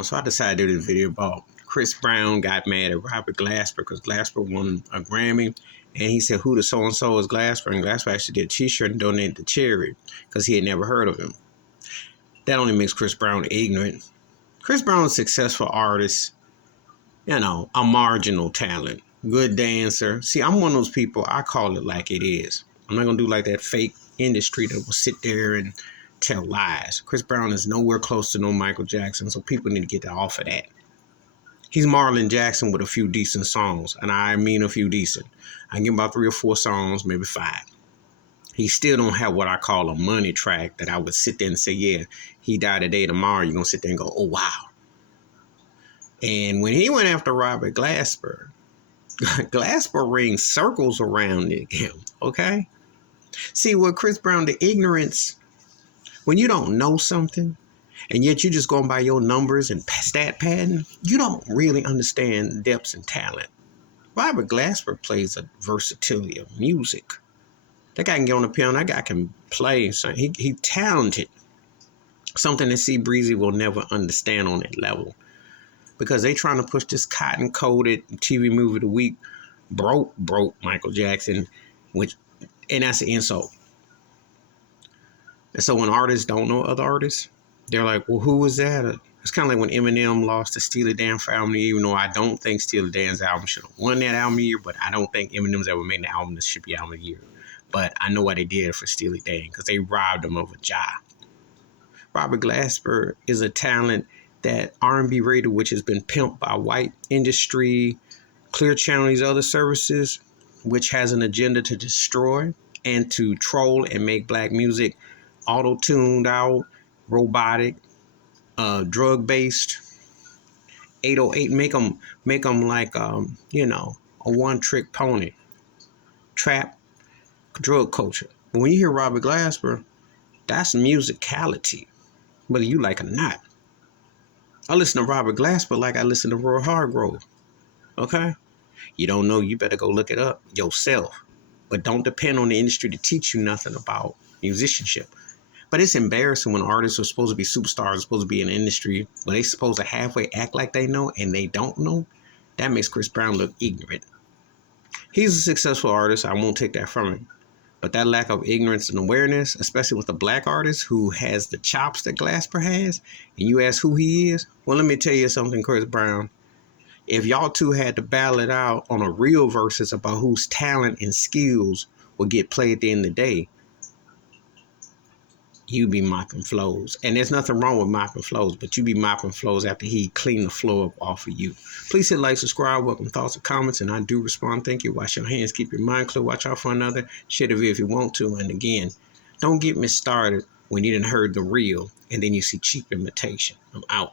So I decided to do this video about Chris Brown got mad at Robert Glasper because Glasper won a Grammy. And he said, who the so-and-so is Glasper? And Glasper actually did a t-shirt and donated to charity because he had never heard of him. That only makes Chris Brown ignorant. Chris Brown is a successful artist, a marginal talent, good dancer. See, I'm one of those people, I call it like it is. I'm not going to do like that fake industry that will sit there and tell lies. Chris Brown is nowhere close to no Michael Jackson, so people need to get off of that. He's Marlon Jackson with a few decent songs, and I mean a few decent. I give him about 3 or 4 songs, maybe 5. He still don't have what I call a money track that I would sit there and say, yeah, he died today, tomorrow. You're going to sit there and go, oh, wow. And when he went after Robert Glasper, Glasper rings circles around him, okay? See, with Chris Brown, the ignorance, when you don't know something, and yet you're just going by your numbers and stat pattern, you don't really understand depths and talent. Robert Glasper plays a versatility of music. That guy can get on the piano. That guy can play. He talented. Something that C Breezy will never understand on that level. Because they trying to push this cotton-coated TV movie of the week, broke Michael Jackson, and that's an insult. And so when artists don't know other artists, they're like, well, who was that? It's kind of like when Eminem lost to Steely Dan for album of the year, even though I don't think Steely Dan's album should have won that album of the year, but I don't think Eminem's ever made an album that should be album of the year. But I know what they did for Steely Dan because they robbed him of a job. Robert Glasper is a talent that R&B radio, which has been pimped by white industry, Clear Channel, these other services, which has an agenda to destroy and to troll and make black music auto-tuned out, robotic, drug-based, 808, make them like, a one-trick pony, trap, drug culture. But when you hear Robert Glasper, that's musicality, whether you like it or not. I listen to Robert Glasper like I listen to Roy Hargrove, okay? You don't know, you better go look it up yourself. But don't depend on the industry to teach you nothing about musicianship. But it's embarrassing when artists are supposed to be superstars, supposed to be in the industry, but they supposed to halfway act like they know and they don't know. That makes Chris Brown look ignorant. He's a successful artist. I won't take that from him. But that lack of ignorance and awareness, especially with a black artist who has the chops that Glasper has, and you ask who he is, well, let me tell you something, Chris Brown. If y'all two had to battle it out on a real versus about whose talent and skills would get played at the end of the day, you be mopping flows. And there's nothing wrong with mopping flows, but you be mopping flows after he cleaned the floor up off of you. Please hit like, subscribe, welcome thoughts and comments, and I do respond. Thank you. Wash your hands, keep your mind clear, watch out for another. Share the video if you want to. And again, don't get me started when you didn't heard the real and then you see cheap imitation. I'm out.